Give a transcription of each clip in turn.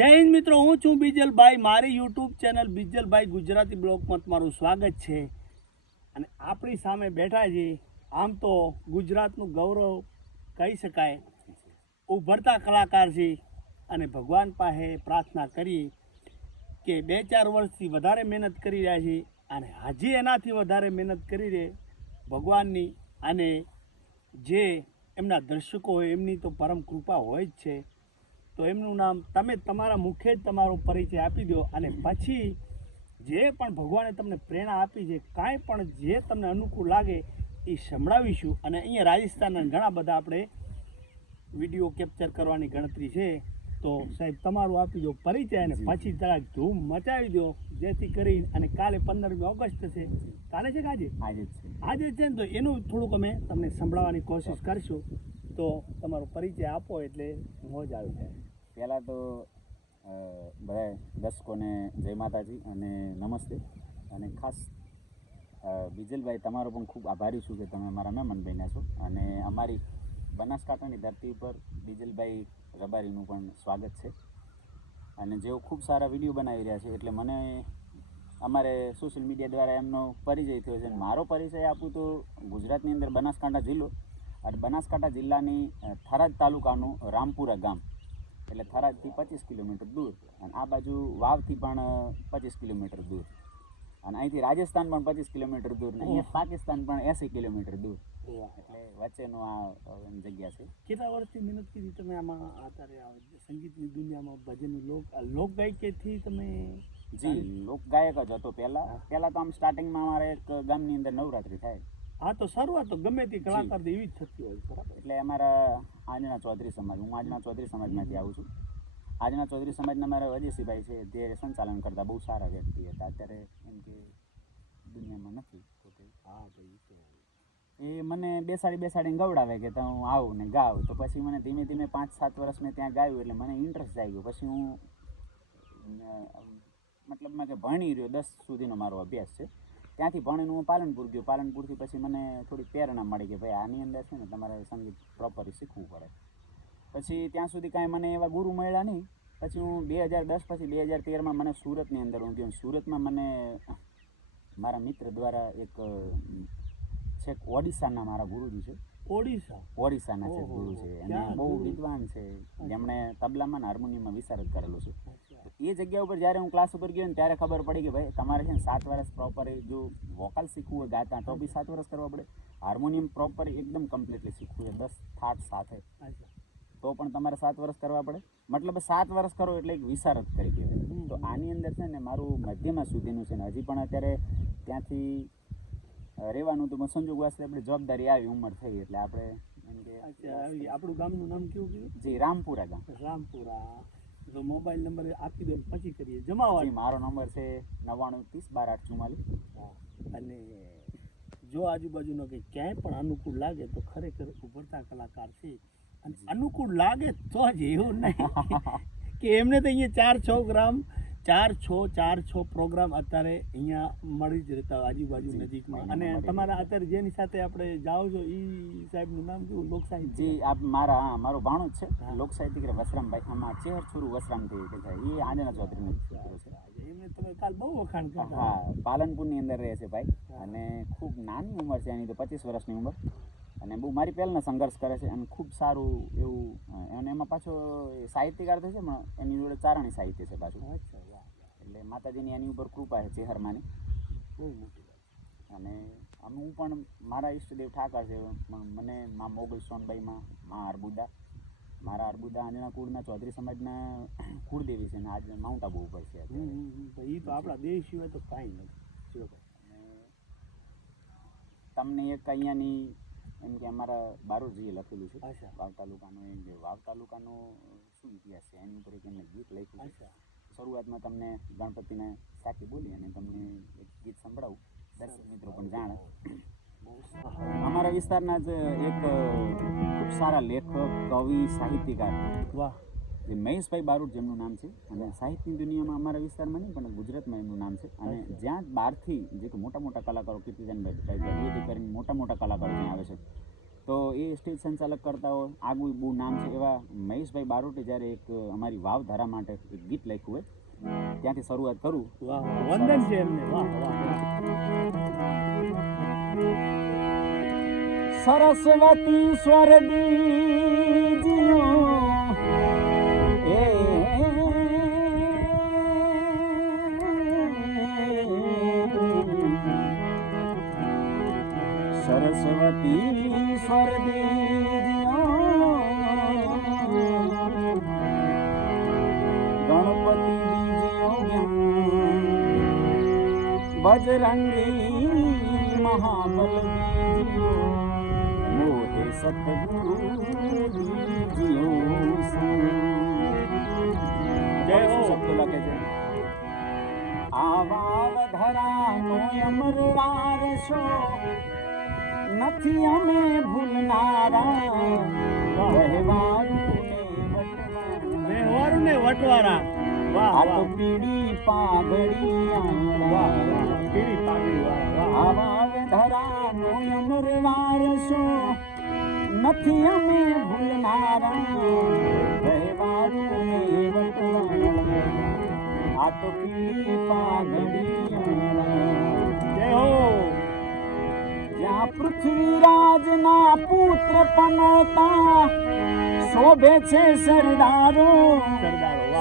જય હિન્દ મિત્રો, હું છું બીજલભાઈ. મારી યુટ્યુબ ચેનલ બીજલભાઈ ગુજરાતી બ્લોગમાં તમારું સ્વાગત છે. અને આપણી સામે બેઠા છે. આમ તો ગુજરાતનું ગૌરવ કહી શકાય. ઉભરતા કલાકાર છે અને ભગવાન પાસે પ્રાર્થના કરીએ કે બે ચાર વર્ષથી વધારે મહેનત કરી રહ્યા છે અને હજી એનાથી વધારે મહેનત કરી રહે ભગવાનની. અને જે એમના દર્શકો હોય, એમની તો પરમ કૃપા હોય જ છે. તો એમનું નામ તમે તમારા મુખે જ તમારો પરિચય આપી દો અને પછી જે પણ ભગવાને તમને પ્રેરણા આપી છે કાંઈ પણ જે તમને અનુકૂળ લાગે એ સંભળાવીશું. અને અહીંયા રાજસ્થાનના ઘણા બધા આપણે વીડિયો કેપ્ચર કરવાની ગણતરી છે. તો સાહેબ તમારું આપી દો પરિચય અને પછી જરાક ધૂમ મચાવી દો. જેથી કરી અને કાલે પંદરમી ઓગસ્ટ છે. કાલે છે કે આજે? આજે જ છે. આજે છે ને? તો એનું થોડુંક અમે તમને સંભળાવવાની કોશિશ કરશું. તો તમારો પરિચય આપો એટલે મોજ આવી જાય. પહેલાં તો બધા દર્શકોને જય માતાજી અને નમસ્તે. અને ખાસ બીજલભાઈ, તમારો પણ ખૂબ આભારી છું કે તમે અમારા મહેમાન બન્યા છો. અને અમારી બનાસકાંઠાની ધરતી ઉપર બીજલભાઈ રબારીનું પણ સ્વાગત છે. અને જેઓ ખૂબ સારા વીડિયો બનાવી રહ્યા છે, એટલે મને અમારે સોશિયલ મીડિયા દ્વારા એમનો પરિચય થયો છે. મારો પરિચય આપું તો ગુજરાતની અંદર બનાસકાંઠા જિલ્લો. અને બનાસકાંઠા જિલ્લાની થરાદ તાલુકાનું રામપુરા ગામ. એટલે થરાદથી પચીસ કિલોમીટર દૂર. અને આ બાજુ વાવથી પણ પચીસ કિલોમીટર દૂર. અને અહીંથી રાજસ્થાન પણ પચીસ કિલોમીટર દૂર ને અહીંયા પાકિસ્તાન પણ એંસી કિલોમીટર દૂર. એટલે વચ્ચેનું આ જગ્યા છે. કેટલા વર્ષથી મહેનત કીધી તમે આમાં અત્યારે સંગીતની દુનિયામાં ભજન લોક લોક ગાયકેથી તમે જી લોક ગાયક જ હતો પહેલાં. પહેલાં તો આમ સ્ટાર્ટિંગમાં અમારે એક ગામની અંદર નવરાત્રિ થાય. હા તો શરૂઆત તો ગમે તે કલાકાર એવી જ થતી હોય બરાબર? એટલે અમારા આજના ચૌધરી સમાજ હું આજના ચૌધરી સમાજમાંથી આવું છું. આજના ચૌધરી સમાજના મારા અજયસિંહભાઈ છે જે સંચાલન કરતા બહુ સારા વ્યક્તિ હતા. અત્યારે એમ કે દુનિયામાં નથી એ મને બેસાડી બેસાડીને ગવડાવે કે તો હું આવું ને ગાવ તો પછી મને ધીમે ધીમે પાંચ સાત વર્ષ મેં ત્યાં ગાયું એટલે મને ઇન્ટરેસ્ટ જાગ્યો. પછી હું મતલબમાં કે ભણી રહ્યો દસ સુધીનો મારો અભ્યાસ છે. ત્યાંથી ભણીને હું પાલનપુર ગયો. પાલનપુરથી પછી મને થોડી પ્રેરણા મળી કે ભાઈ આની અંદર છે ને તમારે સંગીત પ્રોપર શીખવું પડે. પછી ત્યાં સુધી કાંઈ મને એવા ગુરુ મળ્યા નહીં. પછી હું બે હજાર દસ પછી બે હજાર તેરમાં મને સુરતની અંદર હું ગયો સુરતમાં મને મારા મિત્ર દ્વારા એક છેક ઓડિશાના મારા ગુરુજી છે. ઓડિશા? ઓડિશાના છે ગુરુ છે અને બહુ વિદ્વાન છે. જેમણે તબલામાં ને હાર્મોનિયમમાં વિશારદ કરેલો છે. એ જગ્યા ઉપર જ્યારે હું ક્લાસ ઉપર ગયો ને ત્યારે ખબર પડી કે ભાઈ તમારે છે ને સાત વર્ષ પ્રોપર જો વોકલ શીખવું હોય ગાતા તો બી સાત વર્ષ કરવા પડે. હાર્મોનિયમ પ્રોપર એકદમ કમ્પ્લીટલી શીખવું છે દસ થાટ સાથે. તો પણ તમારે સાત વર્ષ કરવા પડે. મતલબ સાત વર્ષ કરો એટલે એક વિશારદ કરી કહેવાય. તો આની અંદર છે ને મારું મધ્યમાં સુધીનું છે ને હજી પણ અત્યારે ત્યાંથી રહેવાનું તો સંજોગ વાસ્તે આપણે જવાબદારી આવી ઉંમર થઈ એટલે આપણે આપણું ગામનું નામ કેવું કીધું? જી રામપુરા ગામ. રામપુરા. તો મોબાઈલ નંબર આપી દો પછી કરીએ. જમાવા મારો નંબર છે નવ્વાણું ત્રીસ બાર આઠ ચુમ્માલીસ અને જો આજુબાજુનો કે ક્યાંય પણ અનુકૂળ લાગે તો ખરેખર ઉભરતા કલાકાર છે. અને અનુકૂળ લાગે તો જ એવું નહીં કે એમને તો અહીંયા ચાર છ ગ્રામ ચાર છ ચાર છ પ્રોગ્રામ અત્યારે અહીંયા મળી જ રહેતા આજુબાજુ નજીકમાં. અને તમારા અત્યારે જેની સાથે આપણે જાઓ છો એ સાહેબનું નામ કેવું? લોક સાહિત્ય જી આપ મારા હા મારો ભાણો છે. લોક સાહિત્યિક વસરામભાઈ. આમાં ચેહર છોરું વસરામથી કે છે. એ આંજના ચૌધરીનો છે. એમને તમે કાલ બહુ વખાણ કરતા હા પાલનપુરની અંદર રહે છે ભાઈ. અને ખૂબ નાની ઉંમર છે એની તો પચીસ વર્ષની ઉંમર. અને બહુ મારી પહેલનો સંઘર્ષ કરે છે અને ખૂબ સારું એવું અને એમાં પાછો સાહિત્યકાર થશે પણ એની જોડે ચારણી સાહિત્ય છે પાછું. એટલે માતાજીની એની ઉપર કૃપા છે ચેહરમાની. બહુ મોટી અને આમ હું પણ મારા ઈષ્ટદેવ ઠાકર છે. મને મા મોગલ સોનબાઈમાં મા અર્બુદા મારા અર્બુદા આંજણા કુળના ચૌધરી સમાજના કુળદેવી છે અને આજે માઉન્ટ આબુ ઉપર છે એ તો આપણા દેશ સિવાય તો કાંઈ નથી. તમને એક અહીંયાની એમ કે અમારા બારોજીએ લખેલું છે. વાવ તાલુકાનું એમ કે વાવ તાલુકાનો શું ઇતિહાસ છે? એની ઉપર એક એમને ગીત લખ્યું છે. શરૂઆતમાં તમને ગણપતિને સાચી બોલી અને તમને એક ગીત સંભળાવું. દર્શક મિત્રો પણ જાણે. અમારા વિસ્તારના જ એક ખૂબ સારા લેખક કવિ સાહિત્યકાર વાહ. જે મહેશભાઈ બારોટ જેમનું નામ છે. અને સાહિત્યની દુનિયામાં અમારા વિસ્તારમાં નહીં પણ ગુજરાતમાં એમનું નામ છે. અને જ્યાં બહારથી જે કે મોટા મોટા કલાકારો કીર્તિદાનભાઈ કરીને મોટા મોટા કલાકારો ત્યાં આવે છે. તો એ સ્ટેજ સંચાલક કરતા હોય. આગું બહુ નામ છે એવા મહેશભાઈ બારોટે જ્યારે એક અમારી વાવધારા માટે એક ગીત લખ્યું હોય. ત્યાંથી શરૂઆત કરું. વંદન છે એમને. સરસ્વતી સ્વર દીજીઓ એ સરસ્વતી સ્વર દીજીઓ ગણપતિ જ્ઞાન બજરંગી મહાબલ દીજીઓ મોહે સતગુરુ હો. શબ્દો આવા ધરાનો અમર વારસો નથી અમે ભૂલનારા. વહેવારું ને વટવારા. વટવારા. આ તો પીડી પાઘડી વાહ વાહ પીળી પાઘડી વાળા વાહ આવાવ ધરાનો અમર વારસો નથી અમે ભૂલનારા. કહેવારું ને વટવાળા. આ તો. જય હો. જ્યાં પૃથ્વીરાજના પુત્ર પનોતા. શોભે છે સરદારો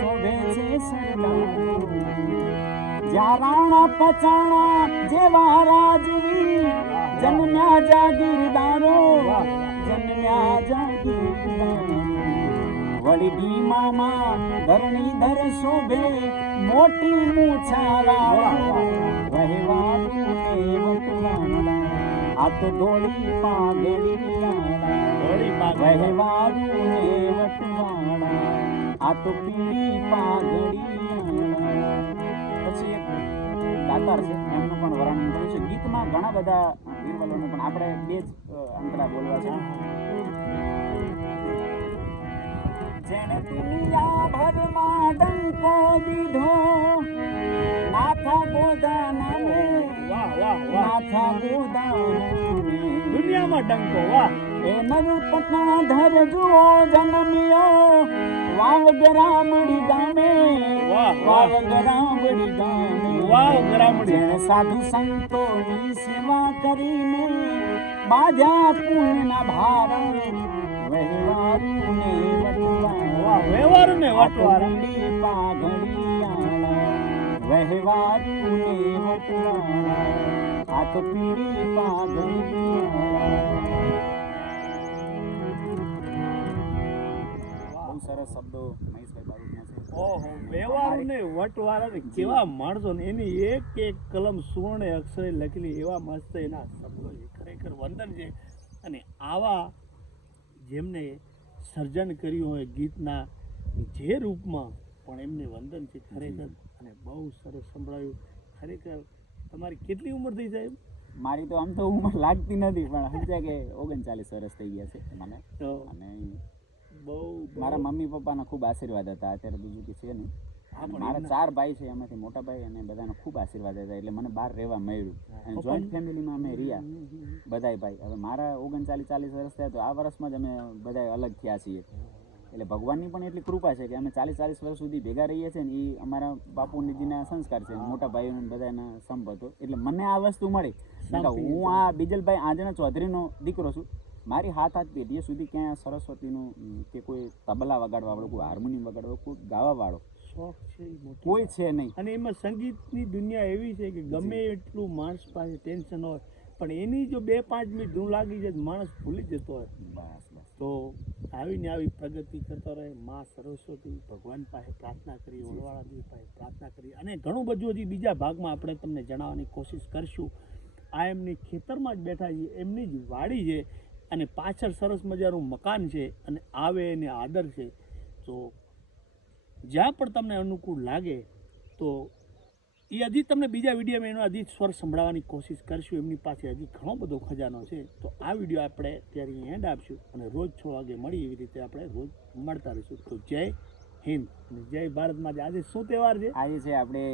શોભે છે સરદારો જ્યાં રાણા પચાણા જેવા રાજવી જન્મ્યા જાગીરદારો. જન્મ્યા જાગીરદારો. વળી ભીમામાં ધરણીધર શોભે મોટી મૂછાળા વહેવાનું તો ધોળી પાઘડી વહેવાનું ને વટવાળા આ તો પીળી પાઘડીયાળા પછી એક દાતાર છે એમનું પણ વર્ણન કર્યું છે. ગીતમાં ઘણા બધા પણ આપણે બે જ અંતરા બોલવા છે. જેણે દુનિયા ભરમાં ડંકો દીધો દુનિયામાં ડંકો વાહ. એ નરપટના ધર જુઓ જન્મ્યો. ગામે વાહ. વાવગરામડી ગામે. વાહ ગરામડી સાધુ સંતોની સેવા કરીને બાધ્યા પુણ્યના ભાર વહેવારું ને વટવાળા. વાહ વ્યવહારું આ તો પીળી પાઘડીયાળા. બહુ સરસ શબ્દો મહેશભાઈ બારોટના છે. ઓહો વ્યવહારું ને વટવારા કેવા માણસો ને એની એક એક કલમ સુવર્ણ અક્ષરે લખેલી એવા મસ્ત એના શબ્દો છે. ખરેખર વંદન છે. અને આવા જેમને સર્જન કર્યું હોય ગીતના જે રૂપમાં પણ એમને વંદન છે. ખરેખર અને બહુ સરસ સંભળાયું. ખરેખર તમારી કેટલી ઉંમર થઈ સાહેબ મારી તો આમ તો ઉંમર લાગતી નથી પણ સમજાય કે ઓગણચાલીસ વર્ષ થઈ ગયા છે મને. અને બહુ મારા મમ્મી પપ્પાના ખૂબ આશીર્વાદ હતા અત્યારે બીજું કે છે નહીં. મારા ચાર ભાઈ છે એમાંથી મોટા ભાઈ અને બધાનો ખૂબ આશીર્વાદ હતા એટલે મને બહાર રહેવા મળ્યું. અને જોઈન્ટ ફેમિલીમાં અમે રહ્યા. બધાય ભાઈ. હવે મારા ઓગણચાલીસ ચાલીસ વર્ષ થયા તો આ વર્ષમાં જ અમે બધાય અલગ થયા છીએ. એટલે ભગવાનની પણ એટલી કૃપા છે કે અમે ચાલીસ ચાલીસ વર્ષ સુધી ભેગા રહીએ છીએ ને એ અમારા બાપુ નિધિના સંસ્કાર છે મોટા ભાઈઓને બધાના હતો એટલે મને આ વસ્તુ મળી. હું આ બીજલભાઈ આંજણા ચૌધરીનો દીકરો છું. મારી હાથ હાથ પેઢીએ સુધી ક્યાં સરસ્વતીનું કે કોઈ તબલા વગાડવા વાળો કોઈ હાર્મોનિયમ વગાડવા કોઈ ગાવા વાળો શોખ છે ઈ કોઈ છે નહીં. અને એમાં સંગીતની દુનિયા એવી છે કે ગમે એટલું માણસ પાસે ટેન્શન હોય પણ એની જો બે પાંચ મિનિટ ધૂન લાગી જાય માણસ ભૂલી જતો હોય. બસ. તો આવીને આવી પ્રગતિ કરતો રહે માં સરસ્વતી ભગવાન પાસે પ્રાર્થના કરી ઓળવાળાજી પાસે પ્રાર્થના કરી અને ઘણું બધું હજી બીજા ભાગમાં આપણે તમને જણાવવાની કોશિશ કરશું. આ એમની ખેતરમાં જ બેઠા છીએ એમની જ વાડી છે અને પાછળ સરસ મજાનું મકાન છે અને આવે એને આદર છે. તો જ્યાં પણ તમને અનુકૂળ લાગે તો એ હજી તમને બીજા વિડીયોમાં એનો હજી સ્વર સંભળાવવાની કોશિશ કરશું. એમની પાસે હજી ઘણો બધો ખજાનો છે. તો આ વીડિયો આપણે ત્યારે એન્ડ આપશું અને રોજ છ વાગે મળી એવી રીતે આપણે રોજ મળતા રહીશું. તો જય હિન્દ અને જય ભારતમાં. આજે શું તહેવાર છે? આજે છે આપણે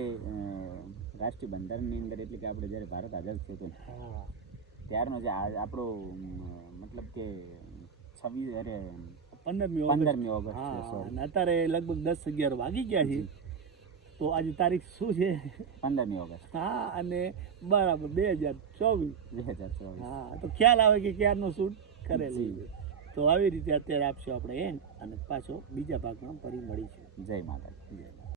રાષ્ટ્રીય બંધારણની અંદર એટલે કે આપણે જ્યારે ભારત આઝાદ થયો હતો ત્યારનો જે આપણો મતલબ કે છવ્વીસ અરે પંદરમી ઓગસ્ટ. પંદરમી ઓગસ્ટ હા અને અત્યારે લગભગ દસ અગિયાર વાગી ગયા છે. તો આજે તારીખ શું છે? પંદરમી ઓગસ્ટ. હા અને બરાબર બે હજાર ચોવીસ. બે હજાર ચોવીસ. હા તો ખ્યાલ આવે કે ક્યારનો શૂટ કરેલું છે. તો આવી રીતે અત્યારે આપશું આપણે એન્ડ અને પાછો બીજા ભાગમાં ફરી મળીશું. જય માતાજી. જય માતા